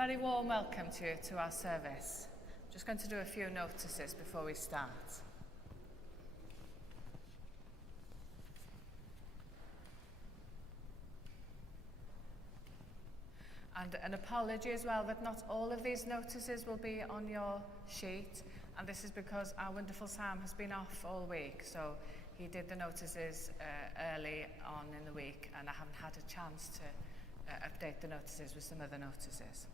very warm welcome to you to our service. I'm just going to do a few notices before we start. And an apology as well that not all of these notices will be on your sheet, and this is because our wonderful Sam has been off all week, so he did the notices early on in the week, and I haven't had a chance to update the notices with some other notices.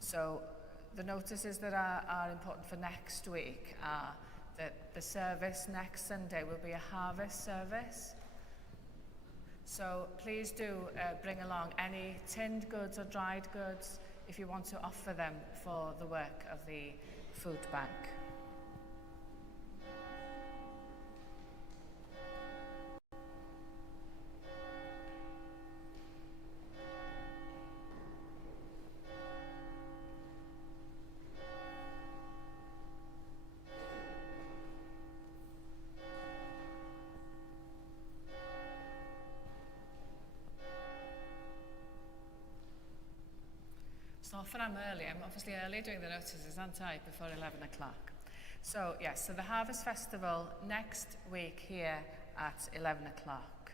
So the notices that are important for next week are that the service next Sunday will be a harvest service. So please do bring along any tinned goods or dried goods if you want to offer them for the work of the food bank. So often I'm early. I'm obviously early doing the notices, aren't I, before 11 o'clock. So yes, so the Harvest Festival next week here at 11 o'clock.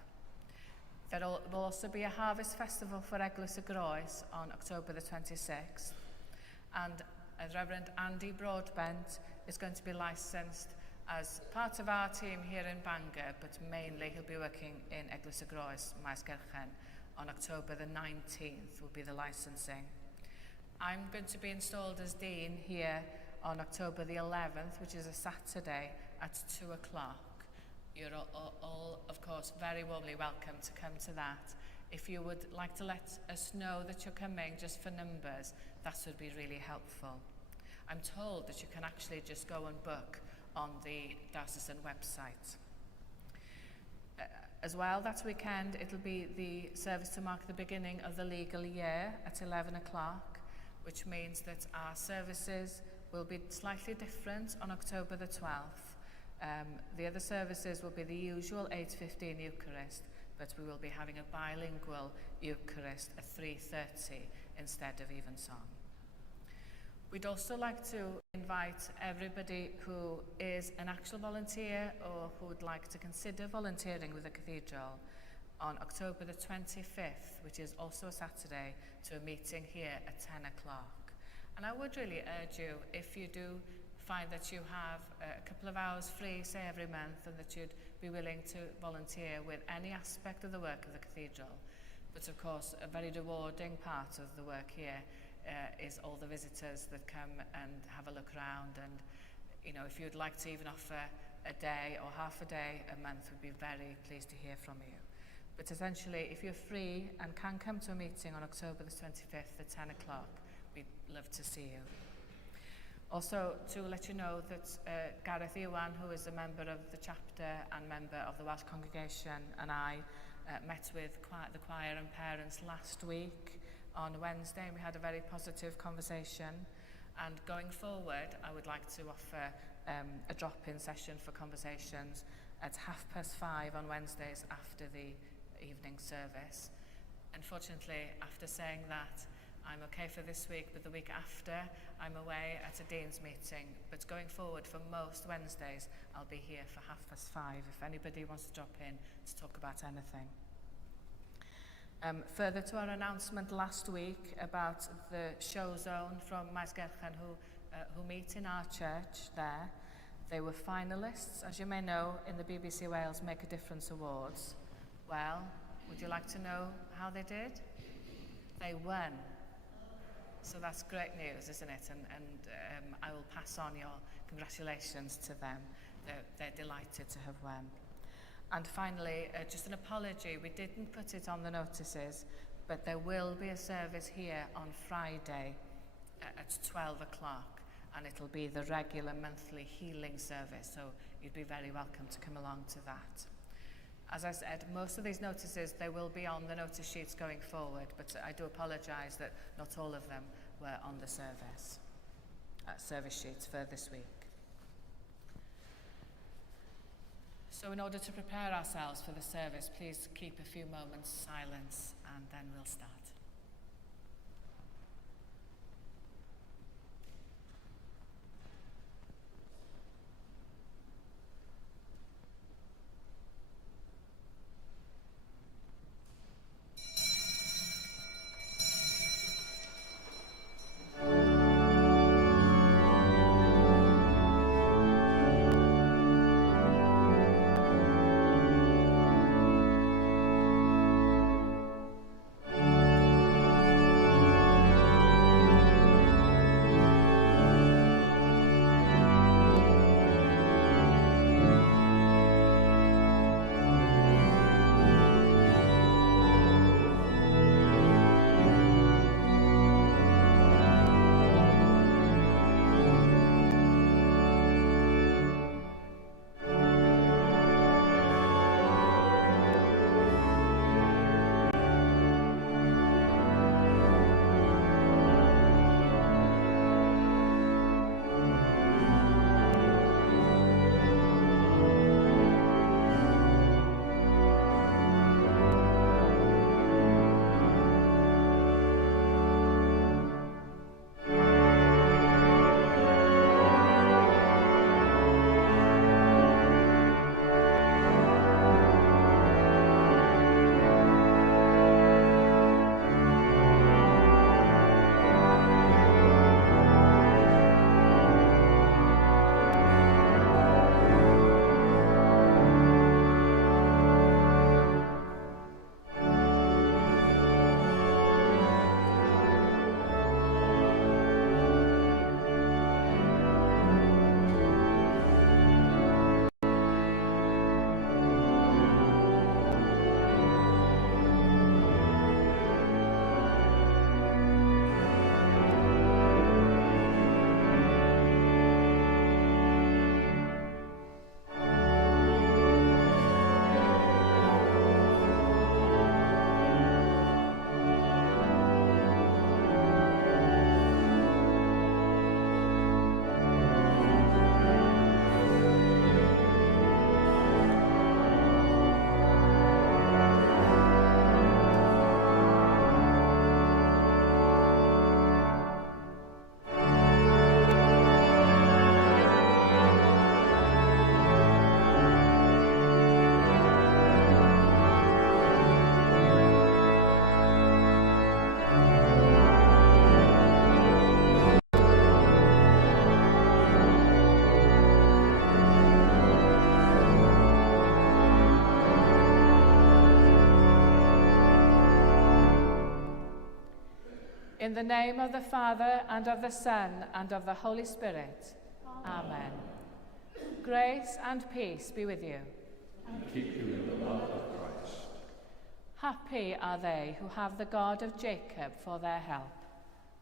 There will also be a Harvest Festival for Eglwys y Groes on October the 26th. And Reverend Andy Broadbent is going to be licensed as part of our team here in Bangor, but mainly he'll be working in Eglwys y Groes, Maes Gerchen, on October the 19th will be the licensing. I'm going to be installed as Dean here on October the 11th, which is a Saturday at 2 o'clock. You're all, of course, very warmly welcome to come to that. If you would like to let us know that you're coming just for numbers, that would be really helpful. I'm told that you can actually just go and book on the diocesan website. As well, that weekend, it'll be the service to mark the beginning of the legal year at 11 o'clock. Which means that our services will be slightly different on October the 12th. The other services will be the usual 8:15 Eucharist, but we will be having a bilingual Eucharist at 3:30 instead of evensong. We'd also like to invite everybody who is an actual volunteer or who would like to consider volunteering with the cathedral on October the 25th, which is also a Saturday, to a meeting here at 10 o'clock. And I would really urge you, if you do find that you have a couple of hours free, say every month, and that you'd be willing to volunteer with any aspect of the work of the cathedral. But of course, a very rewarding part of the work here is all the visitors that come and have a look around. And you know, if you'd like to even offer a day or half a day a month, we'd be very pleased to hear from you. But essentially, if you're free and can come to a meeting on October the 25th at 10 o'clock, we'd love to see you. Also, to let you know that Gareth Iwan, who is a member of the chapter and member of the Welsh congregation, and I met with the choir and parents last week on Wednesday, and we had a very positive conversation. And going forward, I would like to offer a drop-in session for conversations at 5:30 on Wednesdays after the evening service. Unfortunately, after saying that, I'm okay for this week, but the week after, I'm away at a Dean's meeting. But going forward, for most Wednesdays, I'll be here for 5:30 if anybody wants to drop in to talk about anything. Further to our announcement last week about the show zone from Maes Gerchen who meet in our church there. They were finalists, as you may know, in the BBC Wales Make a Difference Awards. Well, would you like to know how they did? They won. So that's great news, isn't it? And I will pass on your congratulations to them. They're delighted to have won. And finally, just an apology. We didn't put it on the notices, but there will be a service here on Friday at 12 o'clock. And it'll be the regular monthly healing service, so you'd be very welcome to come along to that. As I said, most of these notices, they will be on the notice sheets going forward, but I do apologise that not all of them were on the service sheets for this week. So in order to prepare ourselves for the service, please keep a few moments silence and then we'll start. In the name of the Father, and of the Son, and of the Holy Spirit. Amen. Grace and peace be with you. And keep you in the love of Christ. Happy are they who have the God of Jacob for their help,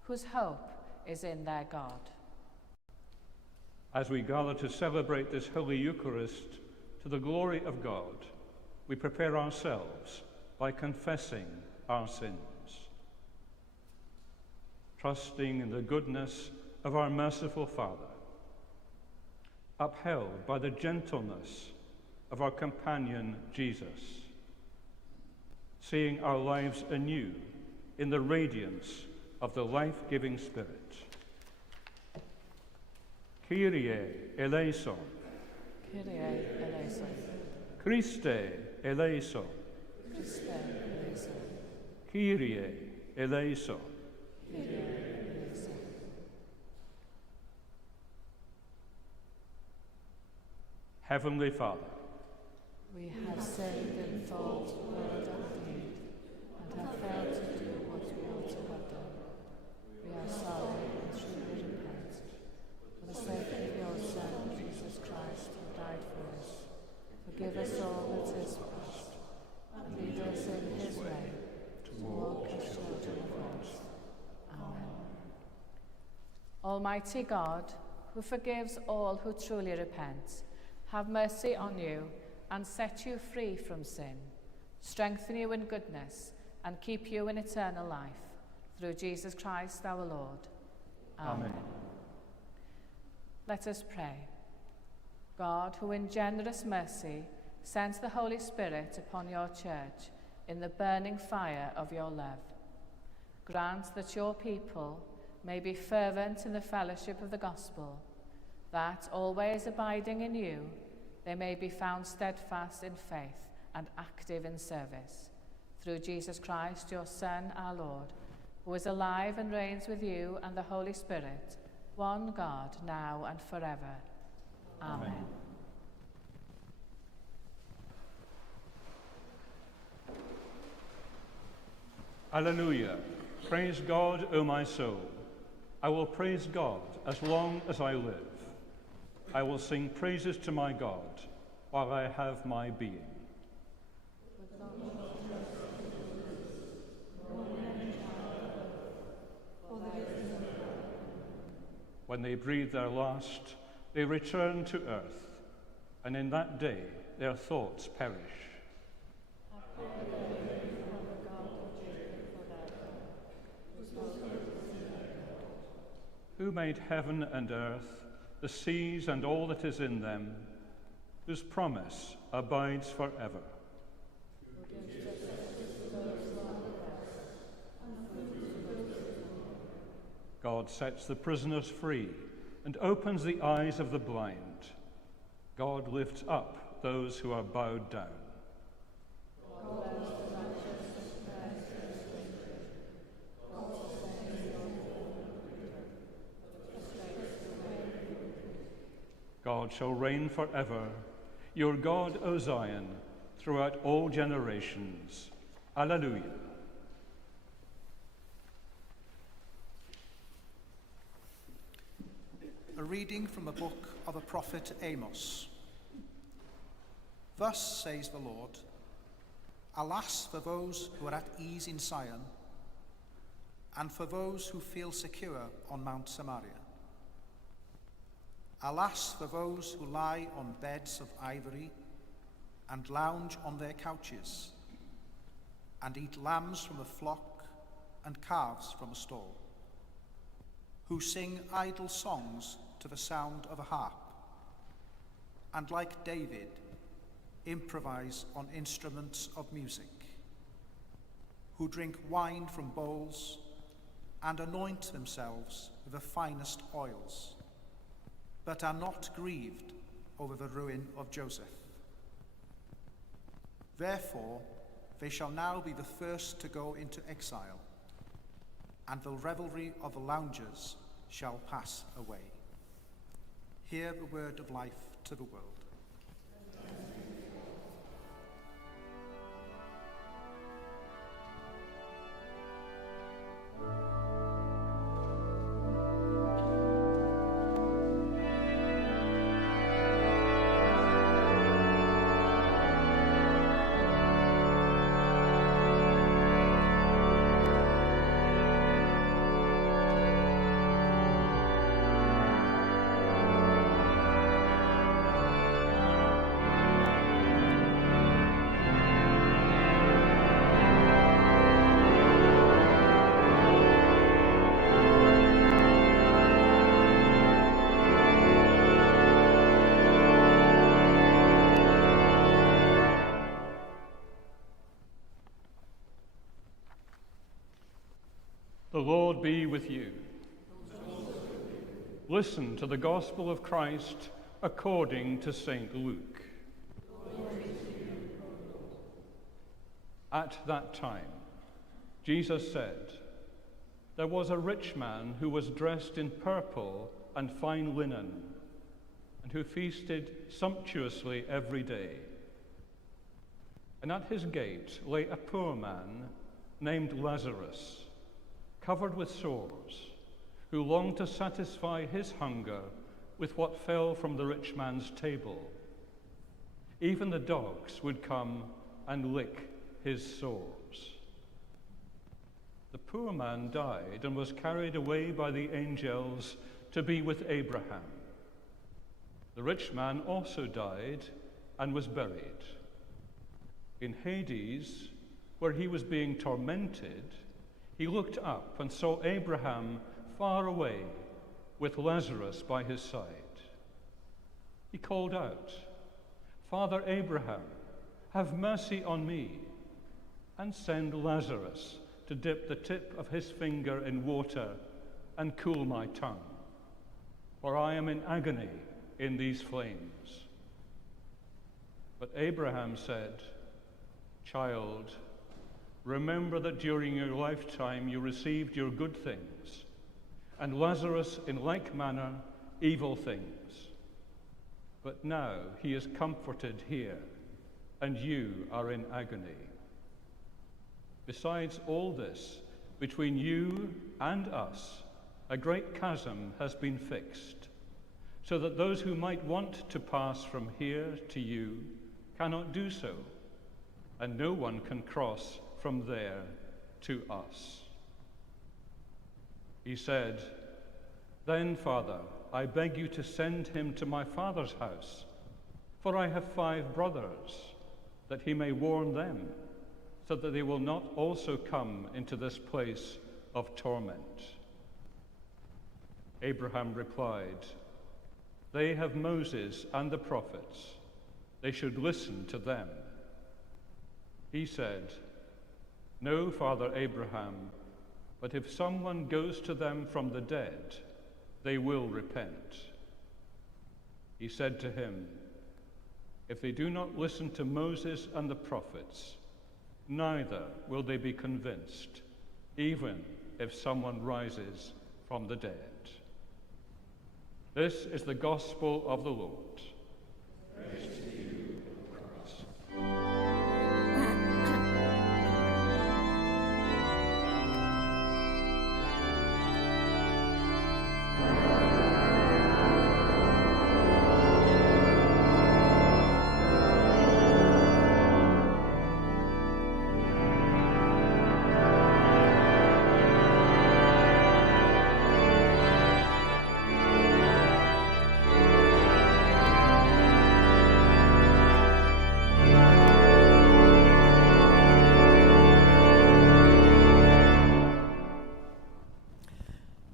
whose hope is in their God. As we gather to celebrate this Holy Eucharist to the glory of God, we prepare ourselves by confessing our sins. Trusting in the goodness of our merciful Father, upheld by the gentleness of our companion Jesus, seeing our lives anew in the radiance of the life-giving Spirit. Kyrie eleison. Kyrie eleison. Christe eleison. Christe eleison. Kyrie eleison. Kyrie eleison. Heavenly Father, we have sinned in thought, word, and deed, and have failed to do what we ought to have done. We are sorry and truly repent. For the sake of your Son, Jesus Christ, who died for us, forgive us all that is past, and lead us in his way, to walk as children of light. Amen. Almighty God, who forgives all who truly repent, have mercy on you and set you free from sin, strengthen you in goodness, and keep you in eternal life, through Jesus Christ our Lord. Amen. Let us pray. God, who in generous mercy sent the Holy Spirit upon your church in the burning fire of your love, grant that your people may be fervent in the fellowship of the gospel, that, always abiding in you, they may be found steadfast in faith and active in service. Through Jesus Christ, your Son, our Lord, who is alive and reigns with you and the Holy Spirit, one God, now and forever. Amen. Alleluia. Praise God, O my soul. I will praise God as long as I live. I will sing praises to my God while I have my being. When they breathe their last, they return to earth, and in that day their thoughts perish. Who made heaven and earth, the seas and all that is in them, whose promise abides forever. God sets the prisoners free and opens the eyes of the blind. God lifts up those who are bowed down. God shall reign forever, your God, O Zion, throughout all generations. Alleluia. A reading from the book of the prophet Amos. Thus says the Lord, alas for those who are at ease in Zion, and for those who feel secure on Mount Samaria. Alas for those who lie on beds of ivory and lounge on their couches, and eat lambs from a flock and calves from a stall, who sing idle songs to the sound of a harp, and like David, improvise on instruments of music, who drink wine from bowls and anoint themselves with the finest oils, but are not grieved over the ruin of Joseph. Therefore, they shall now be the first to go into exile, and the revelry of the loungers shall pass away. Hear the word of life to the world. The Lord be with you. Listen to the Gospel of Christ according to St. Luke. At that time, Jesus said, "There was a rich man who was dressed in purple and fine linen, and who feasted sumptuously every day. And at his gate lay a poor man named Lazarus, covered with sores, who longed to satisfy his hunger with what fell from the rich man's table. Even the dogs would come and lick his sores." The poor man died and was carried away by the angels to be with Abraham. The rich man also died and was buried. In Hades, where he was being tormented, he looked up and saw Abraham far away with Lazarus by his side. He called out, "Father Abraham, have mercy on me, and send Lazarus to dip the tip of his finger in water and cool my tongue, for I am in agony in these flames." But Abraham said, "Child, remember that during your lifetime you received your good things, and Lazarus in like manner evil things. But now he is comforted here, and you are in agony. Besides all this, between you and us, a great chasm has been fixed, so that those who might want to pass from here to you cannot do so, and no one can cross from there to us." He said, "Then, Father, I beg you to send him to my father's house, for I have 5 brothers, that he may warn them, so that they will not also come into this place of torment." Abraham replied, "They have Moses and the prophets. They should listen to them." He said, "No, Father Abraham, but if someone goes to them from the dead, they will repent." He said to him, "If they do not listen to Moses and the prophets, neither will they be convinced, even if someone rises from the dead." This is the gospel of the Lord. Praise to you, Christ.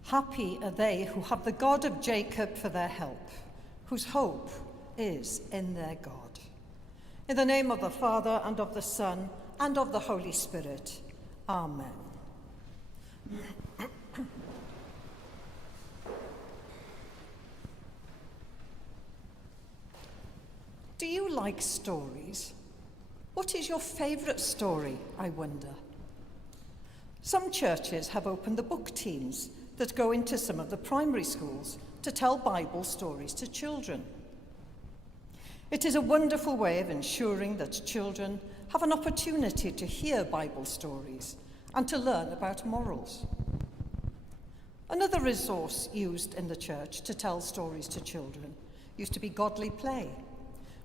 Happy are they who have the God of Jacob for their help, whose hope is in their God. In the name of the Father, and of the Son, and of the Holy Spirit. Amen. Do you like stories? What is your favourite story, I wonder? Some churches have opened the book teams that go into some of the primary schools to tell Bible stories to children. It is a wonderful way of ensuring that children have an opportunity to hear Bible stories and to learn about morals. Another resource used in the church to tell stories to children used to be Godly Play,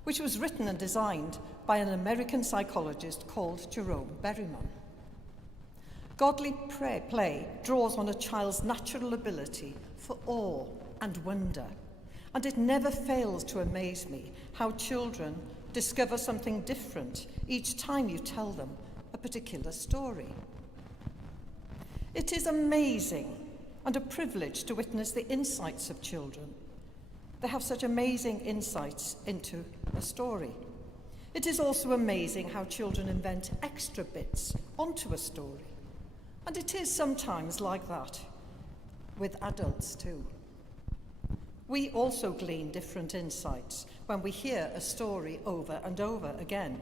which was written and designed by an American psychologist called Jerome Berryman. Godly play draws on a child's natural ability for awe and wonder, and it never fails to amaze me how children discover something different each time you tell them a particular story. It is amazing and a privilege to witness the insights of children. They have such amazing insights into a story. It is also amazing how children invent extra bits onto a story. And it is sometimes like that with adults too. We also glean different insights when we hear a story over and over again,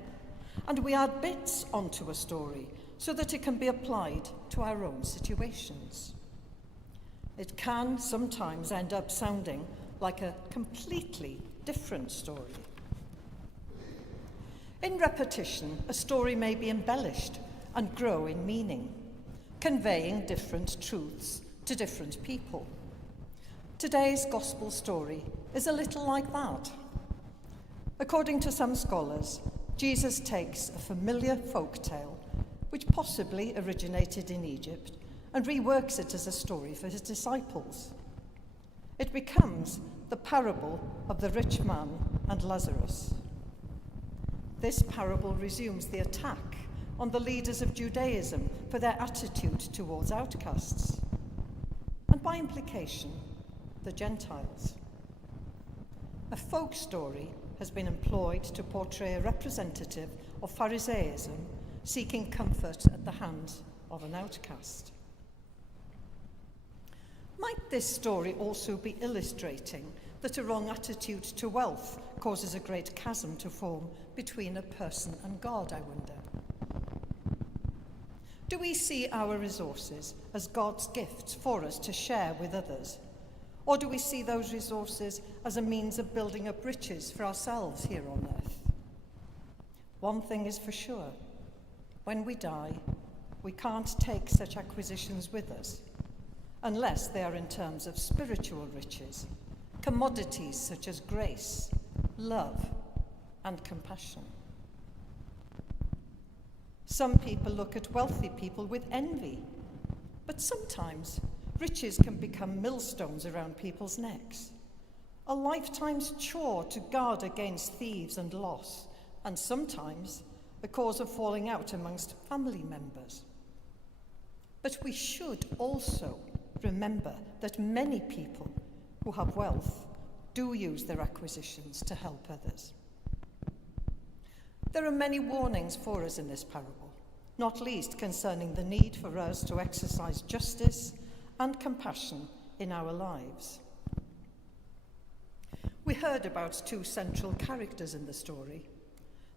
and we add bits onto a story so that it can be applied to our own situations. It can sometimes end up sounding like a completely different story. In repetition, a story may be embellished and grow in meaning, conveying different truths to different people. Today's gospel story is a little like that. According to some scholars, Jesus takes a familiar folk tale, which possibly originated in Egypt, and reworks it as a story for his disciples. It becomes the parable of the rich man and Lazarus. This parable resumes the attack on the leaders of Judaism for their attitude towards outcasts, and by implication, the Gentiles. A folk story has been employed to portray a representative of Pharisaism seeking comfort at the hands of an outcast. Might this story also be illustrating that a wrong attitude to wealth causes a great chasm to form between a person and God, I wonder? Do we see our resources as God's gifts for us to share with others? Or do we see those resources as a means of building up riches for ourselves here on earth? One thing is for sure. When we die, we can't take such acquisitions with us, unless they are in terms of spiritual riches, commodities such as grace, love, and compassion. Some people look at wealthy people with envy, but sometimes riches can become millstones around people's necks, a lifetime's chore to guard against thieves and loss, and sometimes the cause of falling out amongst family members. But we should also remember that many people who have wealth do use their acquisitions to help others. There are many warnings for us in this parable, not least concerning the need for us to exercise justice and compassion in our lives. We heard about two central characters in the story: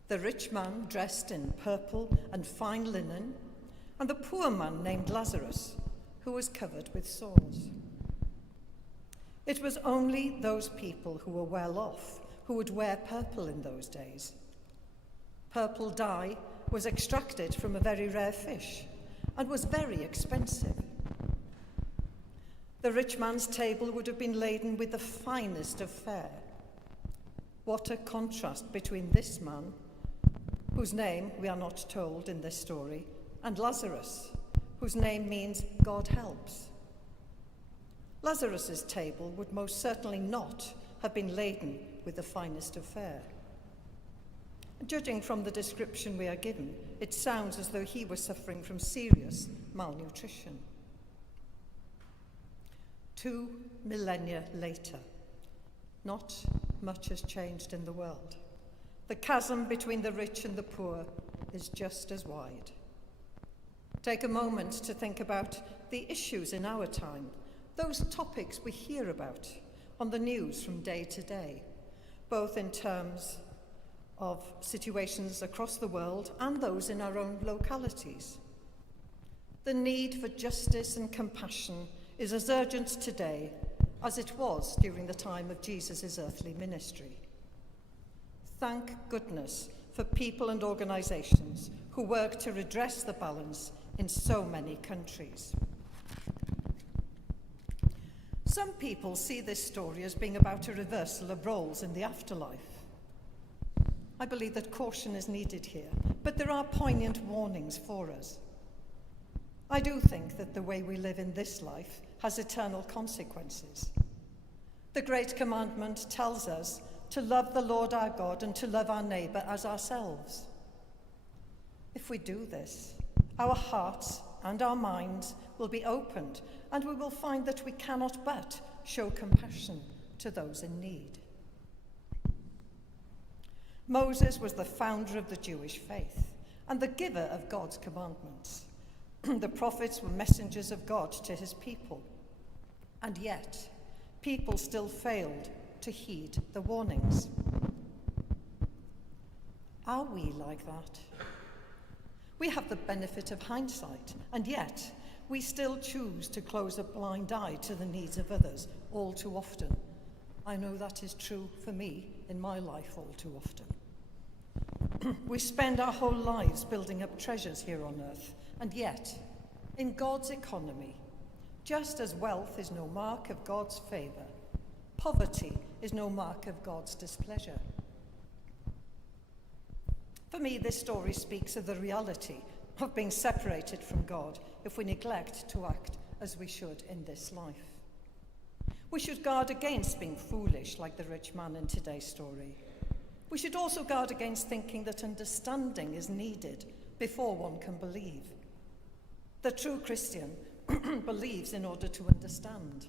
the rich man dressed in purple and fine linen, and the poor man named Lazarus, who was covered with sores. It was only those people who were well off who would wear purple in those days. Purple dye was extracted from a very rare fish and was very expensive. The rich man's table would have been laden with the finest of fare. What a contrast between this man, whose name we are not told in this story, and Lazarus, whose name means God helps. Lazarus's table would most certainly not have been laden with the finest of fare. Judging from the description we are given, it sounds as though he was suffering from serious malnutrition. 2 millennia later, not much has changed in the world. The chasm between the rich and the poor is just as wide. Take a moment to think about the issues in our time, those topics we hear about on the news from day to day, both in terms of situations across the world and those in our own localities. The need for justice and compassion is as urgent today as it was during the time of Jesus' earthly ministry. Thank goodness for people and organisations who work to redress the balance in so many countries. Some people see this story as being about a reversal of roles in the afterlife. I believe that caution is needed here, but there are poignant warnings for us. I do think that the way we live in this life has eternal consequences. The Great Commandment tells us to love the Lord our God and to love our neighbour as ourselves. If we do this, our hearts and our minds will be opened, and we will find that we cannot but show compassion to those in need. Moses was the founder of the Jewish faith and the giver of God's commandments. The prophets were messengers of God to his people. And yet, people still failed to heed the warnings. Are we like that? We have the benefit of hindsight, and yet we still choose to close a blind eye to the needs of others all too often. I know that is true for me in my life all too often. We spend our whole lives building up treasures here on earth, and yet, in God's economy, just as wealth is no mark of God's favour, poverty is no mark of God's displeasure. For me, this story speaks of the reality of being separated from God if we neglect to act as we should in this life. We should guard against being foolish like the rich man in today's story. We should also guard against thinking that understanding is needed before one can believe. The true Christian believes in order to understand.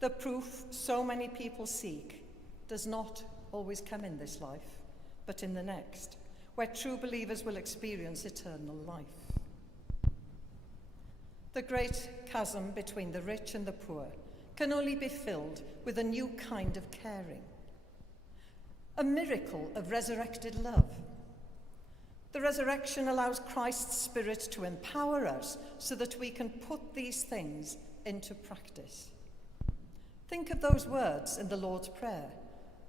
The proof so many people seek does not always come in this life, but in the next, where true believers will experience eternal life. The great chasm between the rich and the poor can only be filled with a new kind of caring, a miracle of resurrected love. The resurrection allows Christ's Spirit to empower us so that we can put these things into practice. Think of those words in the Lord's Prayer.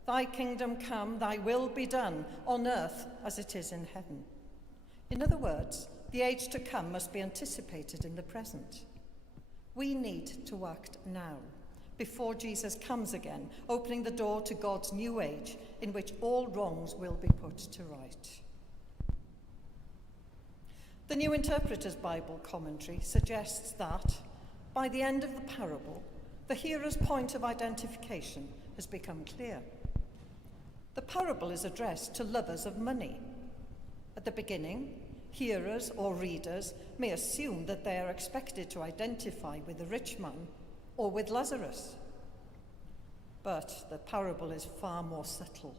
Thy kingdom come, thy will be done, on earth as it is in heaven. In other words, the age to come must be anticipated in the present. We need to act now, before Jesus comes again, opening the door to God's new age, in which all wrongs will be put to right. The New Interpreter's Bible commentary suggests that, by the end of the parable, the hearer's point of identification has become clear. The parable is addressed to lovers of money. At the beginning, hearers or readers may assume that they are expected to identify with the rich man or with Lazarus. But the parable is far more subtle.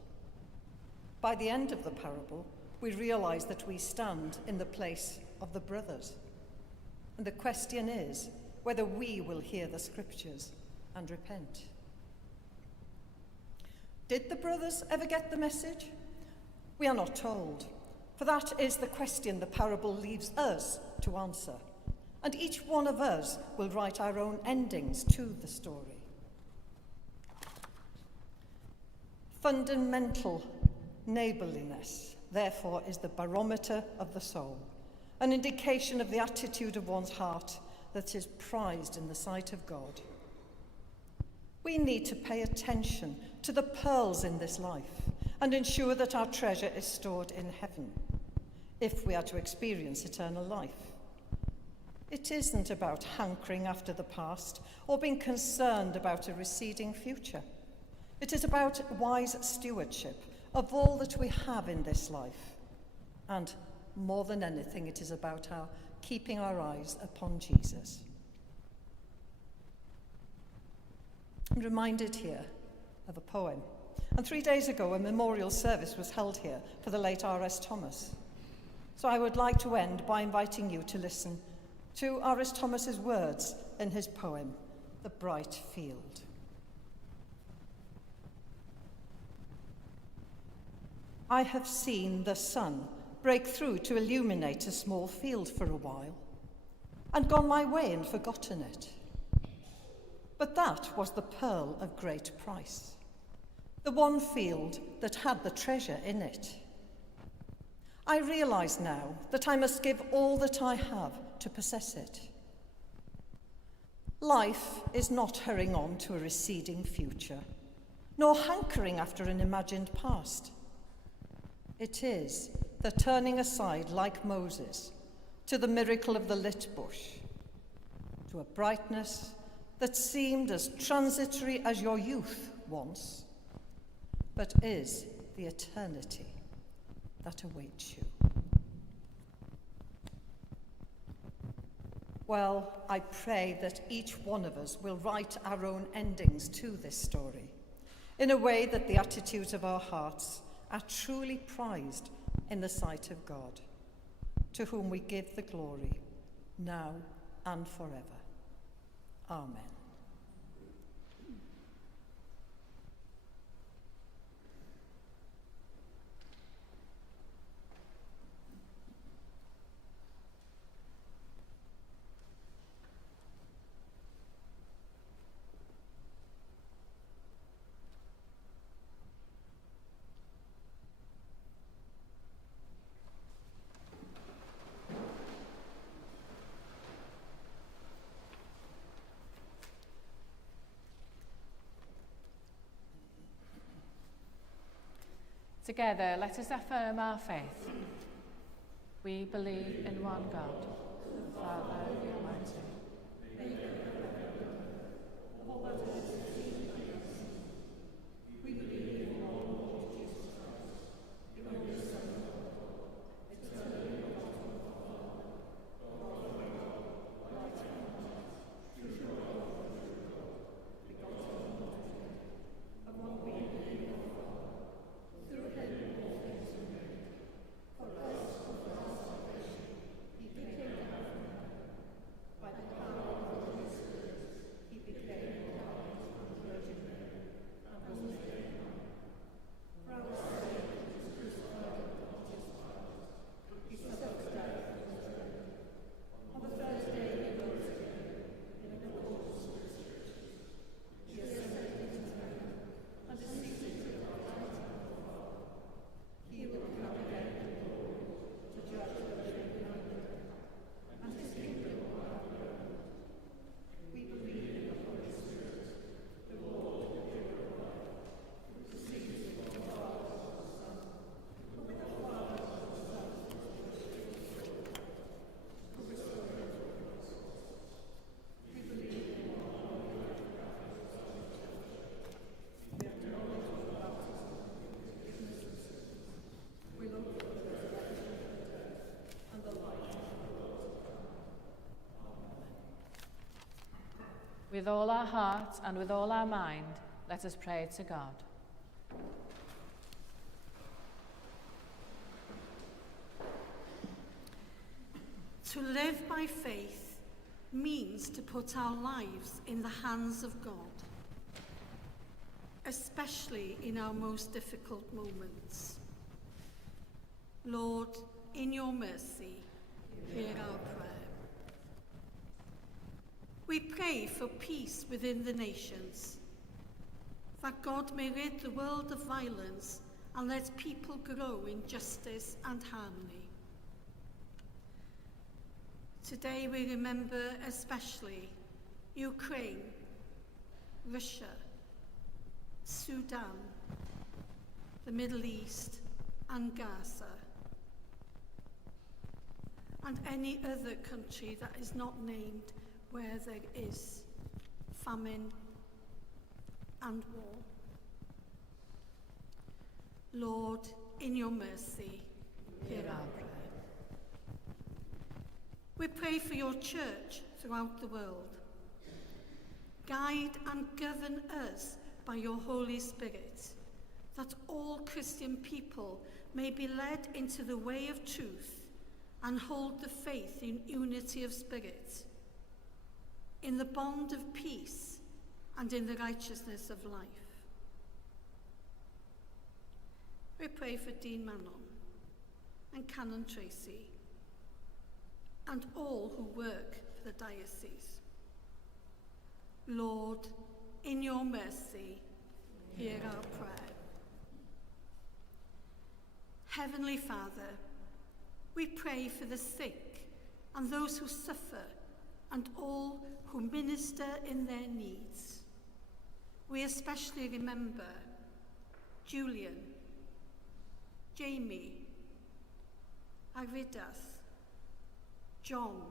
By the end of the parable, we realize that we stand in the place of the brothers. And the question is whether we will hear the scriptures and repent. Did the brothers ever get the message? We are not told, for that is the question the parable leaves us to answer, and each one of us will write our own endings to the story. Fundamental neighbourliness, therefore, is the barometer of the soul, an indication of the attitude of one's heart that is prized in the sight of God. We need to pay attention to the pearls in this life and ensure that our treasure is stored in heaven if we are to experience eternal life. It isn't about hankering after the past or being concerned about a receding future. It is about wise stewardship of all that we have in this life. And more than anything, it is about our keeping our eyes upon Jesus. I'm reminded here of a poem. And 3 days ago, a memorial service was held here for the late R.S. Thomas. So I would like to end by inviting you to listen to R.S. Thomas's words in his poem, The Bright Field. I have seen the sun break through to illuminate a small field for a while, and gone my way and forgotten it. But that was the pearl of great price, the one field that had the treasure in it. I realize now that I must give all that I have to possess it. Life is not hurrying on to a receding future, nor hankering after an imagined past. It is the turning aside, like Moses, to the miracle of the lit bush, to a brightness that seemed as transitory as your youth once, but is the eternity that awaits you. Well, I pray that each one of us will write our own endings to this story in a way that the attitudes of our hearts are truly prized in the sight of God. to whom we give the glory, now and forever. Amen. Together, let us affirm our faith. We believe in one God, the Father, the Almighty. With all our heart and with all our mind, let us pray to God. To live by faith means to put our lives in the hands of God, especially in our most difficult moments. Lord, in your mercy, hear our prayer. We pray for peace within the nations, that God may rid the world of violence and let people grow in justice and harmony. Today we remember especially Ukraine, Russia, Sudan, the Middle East and Gaza, and any other country that is not named where there is famine and war. Lord, in your mercy, hear our prayer. We pray for your church throughout the world. Guide and govern us by your Holy Spirit, that all Christian people may be led into the way of truth and hold the faith in unity of spirit, in the bond of peace and in the righteousness of life. We pray for Dean Manon and Canon Tracy and all who work for the diocese. Lord, in your mercy, hear our prayer. Heavenly Father, we pray for the sick and those who suffer and all who minister in their needs. We especially remember Julian, Jamie, Aridas, John,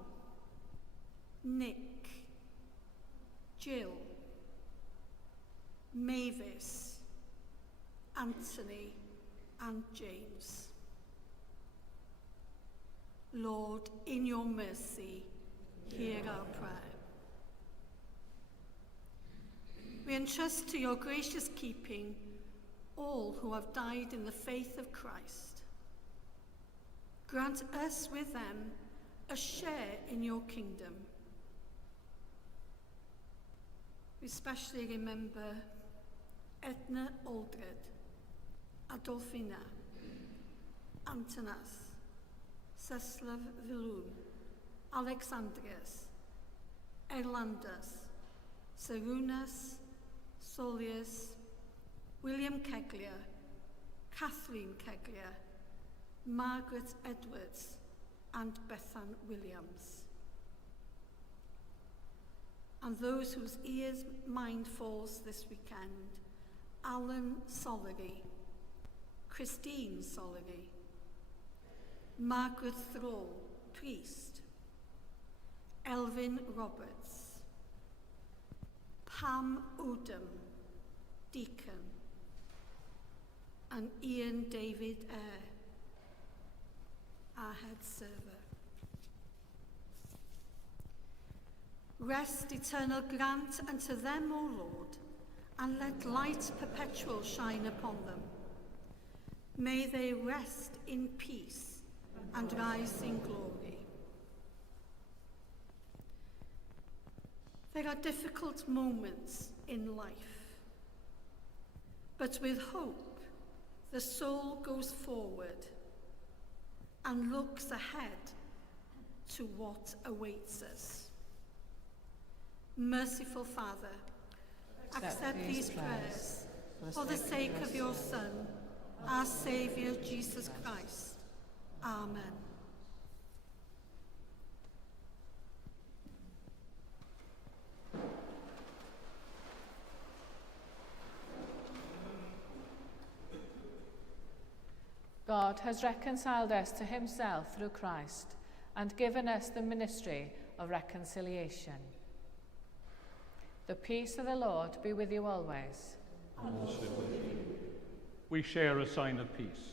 Nick, Jill, Mavis, Anthony, and James. Lord, in your mercy, hear our prayer. We entrust to your gracious keeping all who have died in the faith of Christ. Grant us with them a share in your kingdom. We especially remember Edna Aldred, Adolfina, Antonas, Czeslaw Wilun, Alexandrius, Erlandus, Serunas, Solius, William Keglia, Kathleen Keglia, Margaret Edwards, and Bethan Williams. And those whose ears mind falls this weekend: Alan Sollery, Christine Sollery, Margaret Thrall, priest, Elvin Roberts, Pam Odom, deacon, and Ian David Eyre, our head server. Rest eternal grant unto them, O Lord, and let light perpetual shine upon them. May they rest in peace and rise in glory. There are difficult moments in life, but with hope, the soul goes forward and looks ahead to what awaits us. Merciful Father, accept these prayers for the sake of your Son, our Saviour Jesus Christ. Amen. God has reconciled us to himself through Christ and given us the ministry of reconciliation. The peace of the Lord be with you always. Also with you. We share a sign of peace.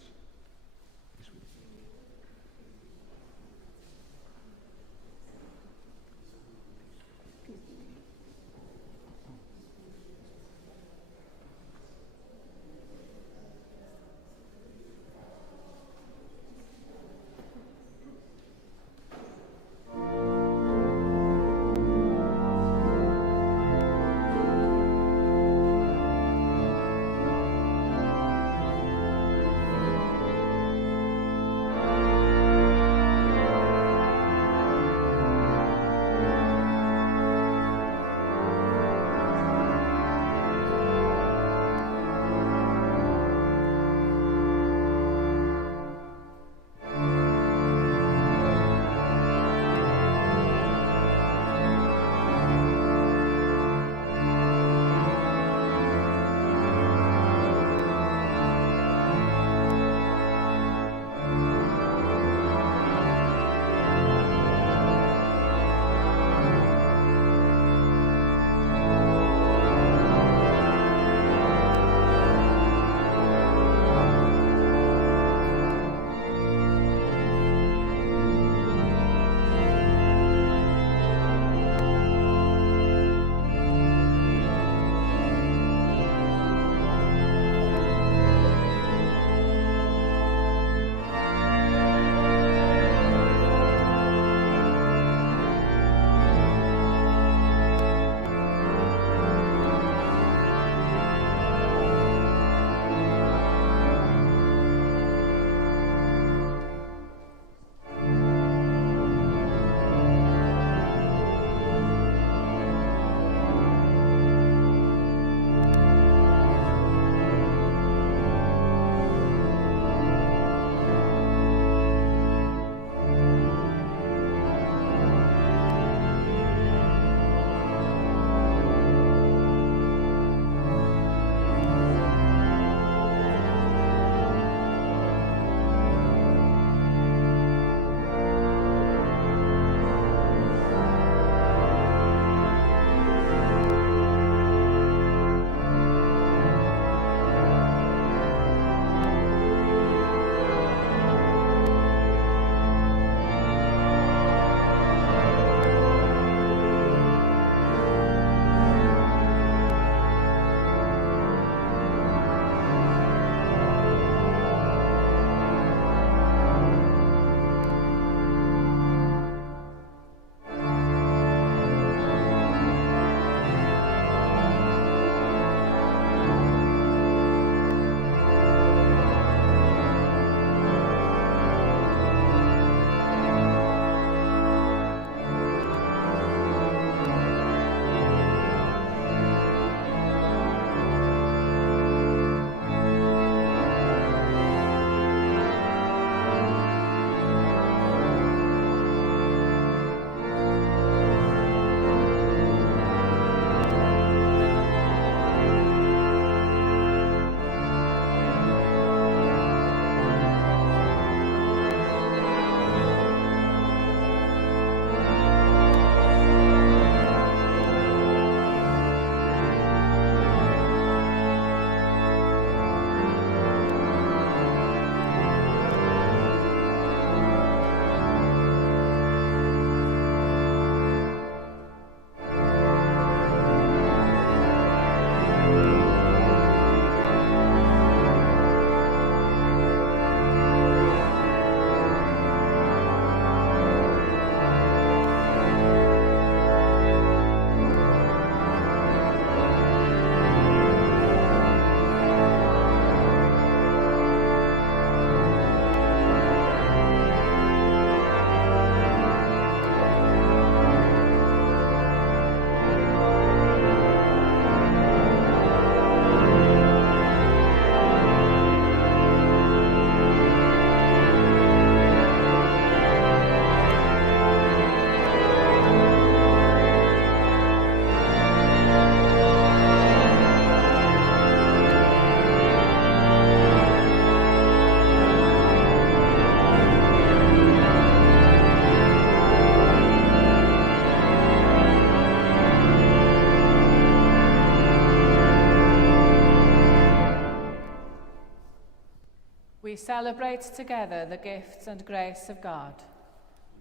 We celebrate together the gifts and grace of God.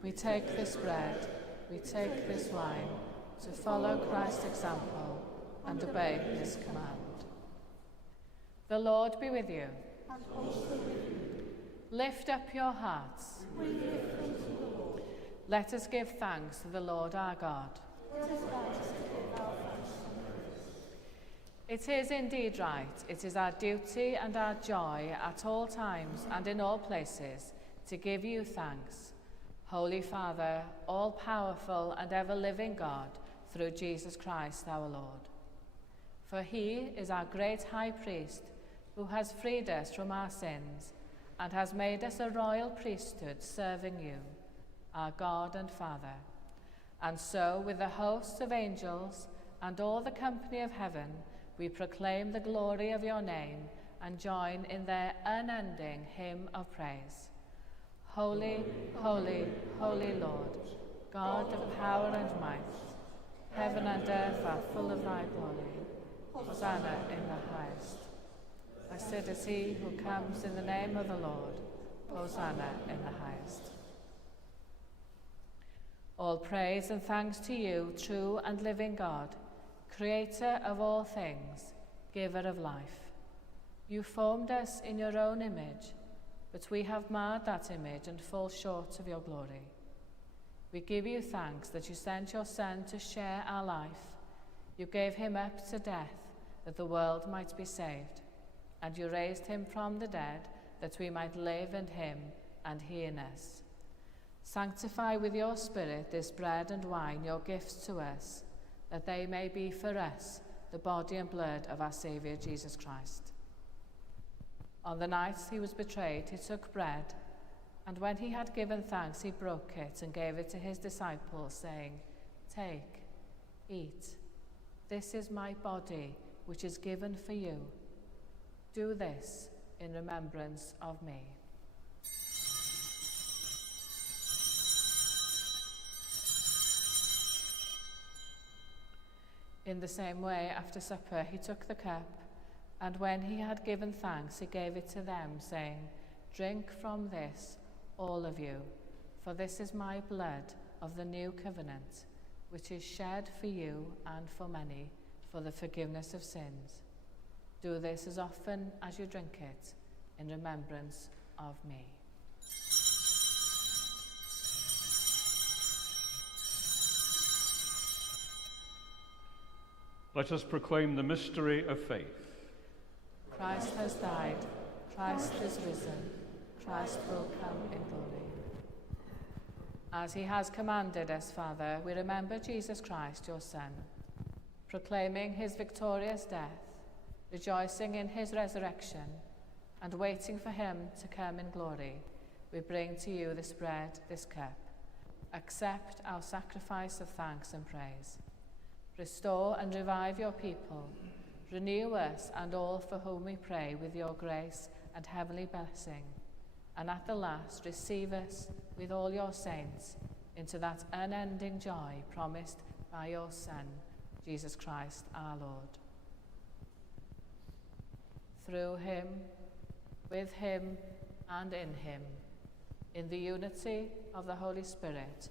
We take this bread, we take this wine, to follow Christ's example and obey his command. The Lord be with you. And also with you. Lift up your hearts. We lift them to the Lord. Let us give thanks to the Lord our God. It is right to give our thanks and praise. It is indeed right. It is our duty and our joy at all times and in all places to give you thanks, Holy Father, all-powerful and ever-living God, through Jesus Christ our Lord. For he is our great high priest, who has freed us from our sins and has made us a royal priesthood serving you, our God and Father. And so, with the hosts of angels and all the company of heaven, we proclaim the glory of your name and join in their unending hymn of praise. Holy, holy, holy Lord, God of power and might, heaven and earth are full of thy glory. Hosanna in the highest. Blessed is he who comes in the name of the Lord. Hosanna in the highest. All praise and thanks to you, true and living God, creator of all things, giver of life. You formed us in your own image, but we have marred that image and fall short of your glory. We give you thanks that you sent your Son to share our life. You gave him up to death that the world might be saved, and you raised him from the dead that we might live in him and he in us. Sanctify with your Spirit this bread and wine, your gifts to us, that they may be for us the body and blood of our Saviour Jesus Christ. On the night he was betrayed, he took bread, and when he had given thanks, he broke it and gave it to his disciples, saying, "Take, eat. This is my body, which is given for you. Do this in remembrance of me." In the same way, after supper, he took the cup, and when he had given thanks, he gave it to them, saying, "Drink from this, all of you, for this is my blood of the new covenant, which is shed for you and for many for the forgiveness of sins. Do this as often as you drink it in remembrance of me." Let us proclaim the mystery of faith. Christ has died, Christ is risen, Christ will come in glory. As he has commanded us, Father, we remember Jesus Christ, your Son, proclaiming his victorious death, rejoicing in his resurrection, and waiting for him to come in glory. We bring to you this bread, this cup. Accept our sacrifice of thanks and praise. Restore and revive your people. Renew us and all for whom we pray with your grace and heavenly blessing. And at the last, receive us with all your saints into that unending joy promised by your Son, Jesus Christ our Lord. Through him, with him, and in him, in the unity of the Holy Spirit,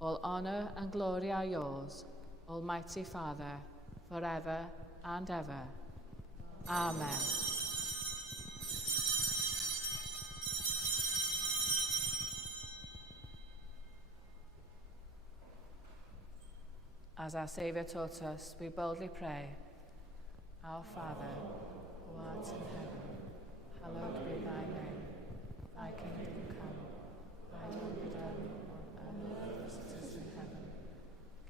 all honour and glory are yours, Almighty Father, forever and ever. Amen. As our Saviour taught us, we boldly pray, Our Father, who art in heaven, hallowed be thy name. Thy kingdom come, thy will be done on earth as it is in heaven.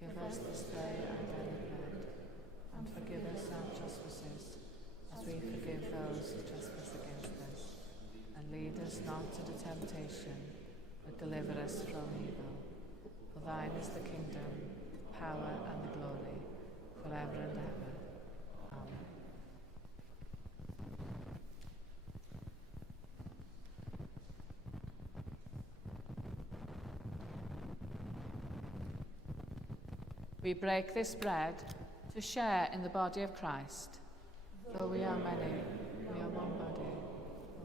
Give us this day our daily bread, and forgive us our trespasses, as we forgive those who trespass against us. And lead us not into temptation, but deliver us from evil. For thine is the kingdom, power, and the glory, forever and ever. Amen. We break this bread to share in the body of Christ. Though we are many, we are one body,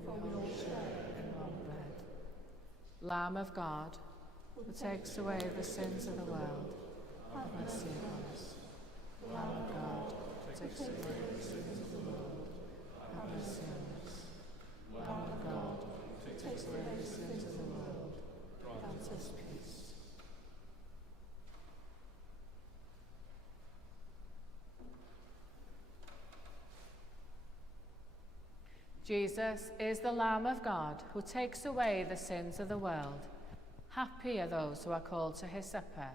and we all share Lamb of God, who takes away the sins of the world, have mercy on us. Lamb of God, who takes away the sins of the world, have mercy on us. Lamb of God, who takes away the sins of the world, grant us peace. Jesus is the Lamb of God who takes away the sins of the world. Happy are those who are called to his supper.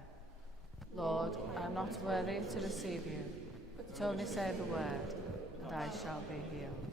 Lord, I am not worthy to receive you, but only say the word, and I shall be healed.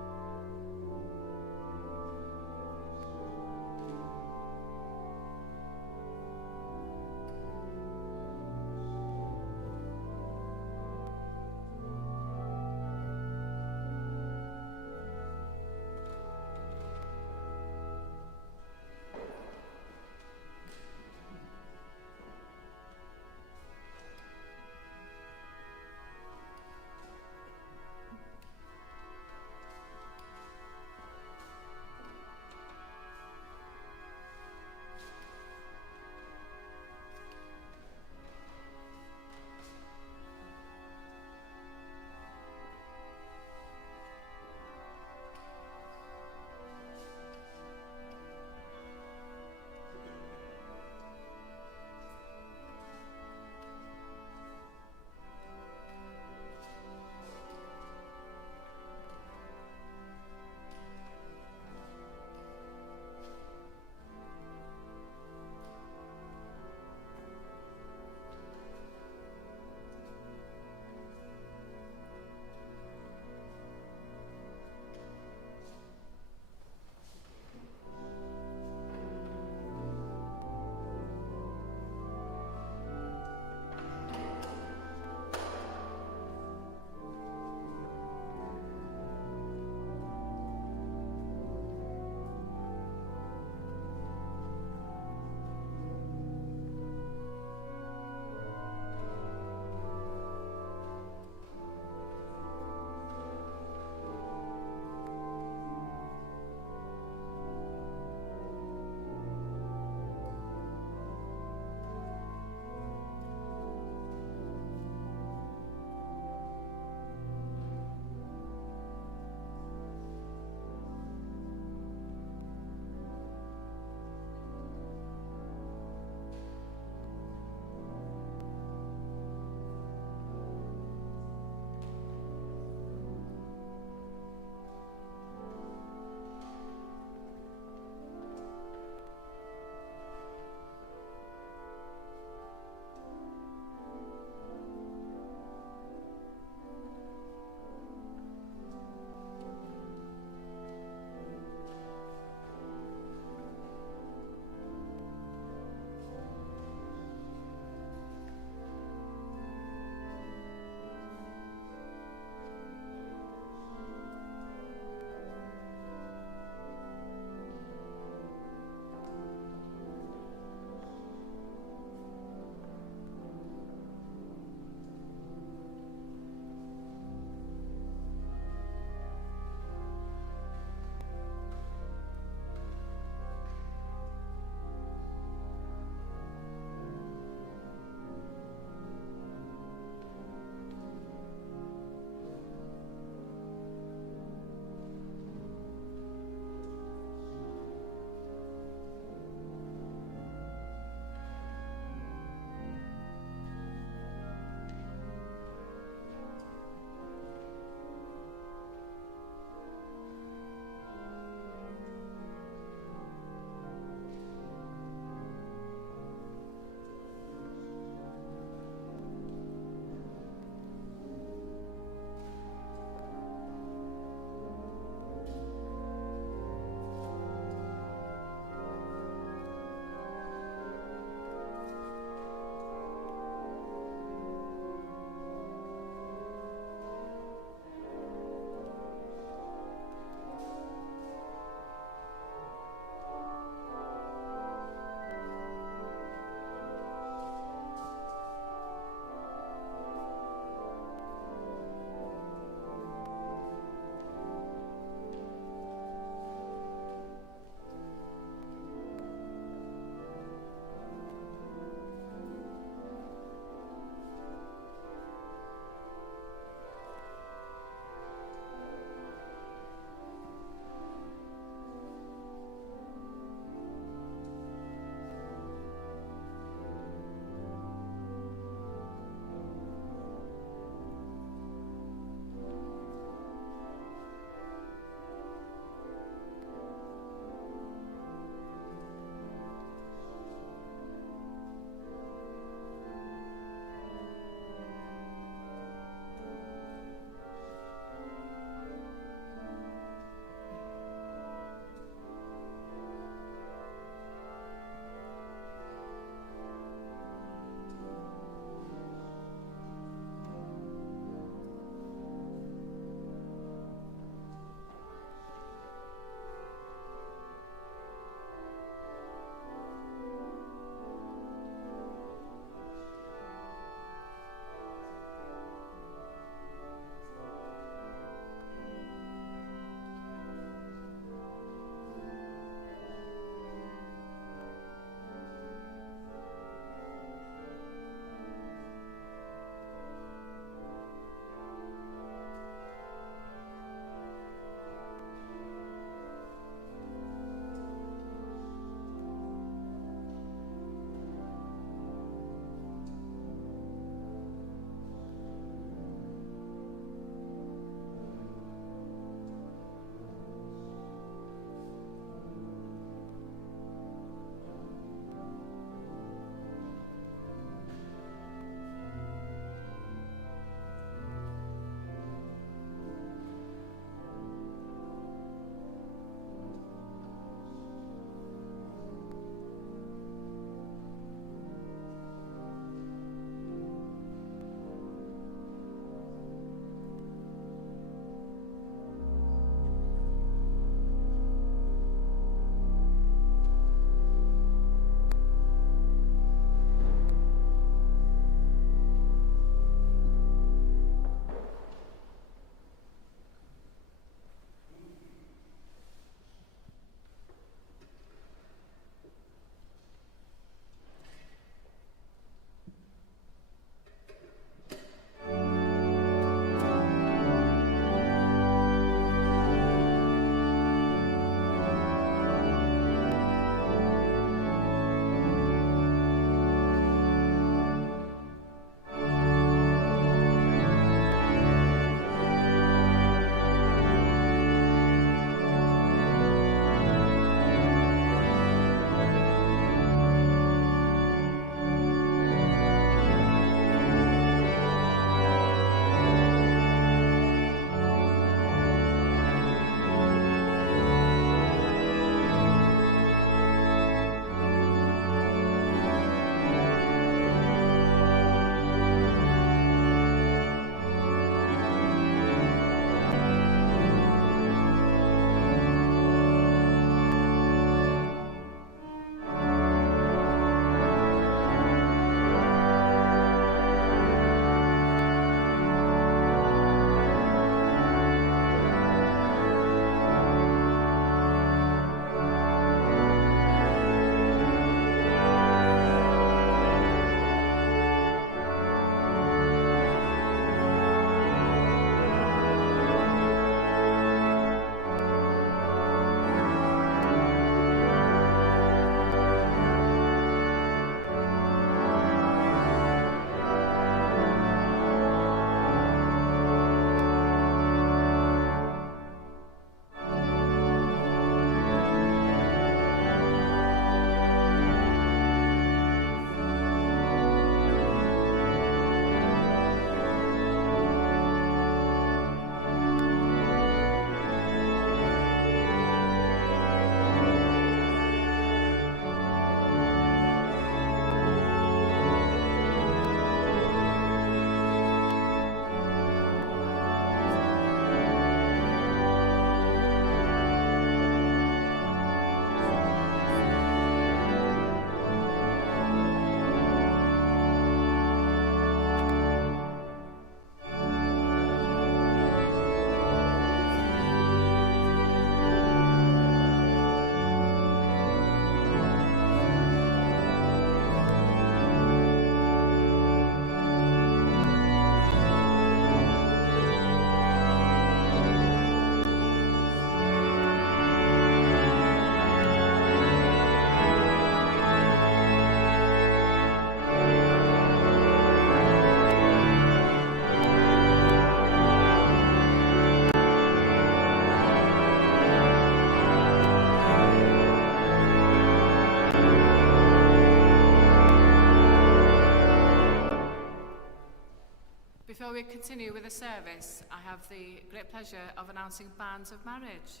Before we continue with the service, I have the great pleasure of announcing banns of marriage.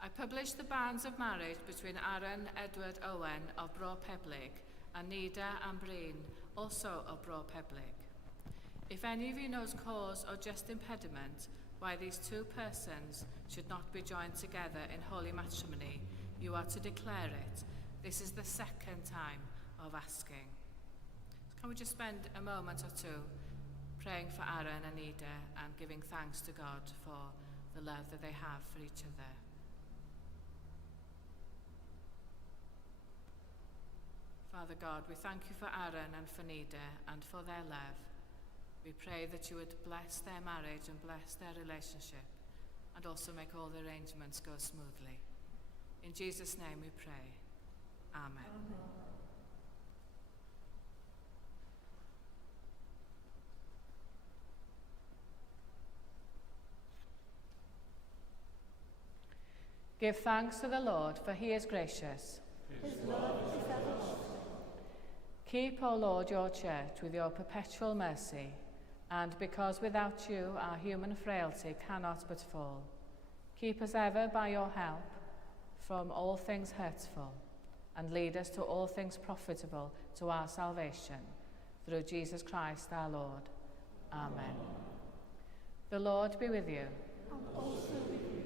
I published the banns of marriage between Aaron Edward Owen of Bro Peblig and Nida Ambreen, also of Bro Peblig. If any of you knows cause or just impediment why these two persons should not be joined together in holy matrimony, you are to declare it. This is the second time of asking. Can we just spend a moment or two praying for Aaron and Nida and giving thanks to God for the love that they have for each other? Father God, we thank you for Aaron and for Nida and for their love. We pray that you would bless their marriage and bless their relationship and also make all the arrangements go smoothly. In Jesus' name we pray. Amen. Give thanks to the Lord, for he is gracious. His love is everlasting. Keep, O Lord, your church with your perpetual mercy, and because without you our human frailty cannot but fall, keep us ever by your help from all things hurtful, and lead us to all things profitable to our salvation, through Jesus Christ our Lord. Amen. The Lord be with you. And also with you.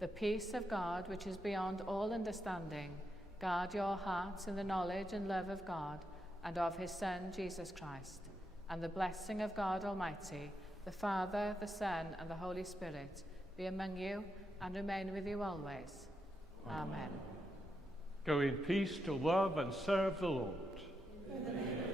The peace of God, which is beyond all understanding, guard your hearts in the knowledge and love of God and of his Son, Jesus Christ. And the blessing of God Almighty, the Father, the Son, and the Holy Spirit be among you and remain with you always. Amen. Go in peace to love and serve the Lord. In the name of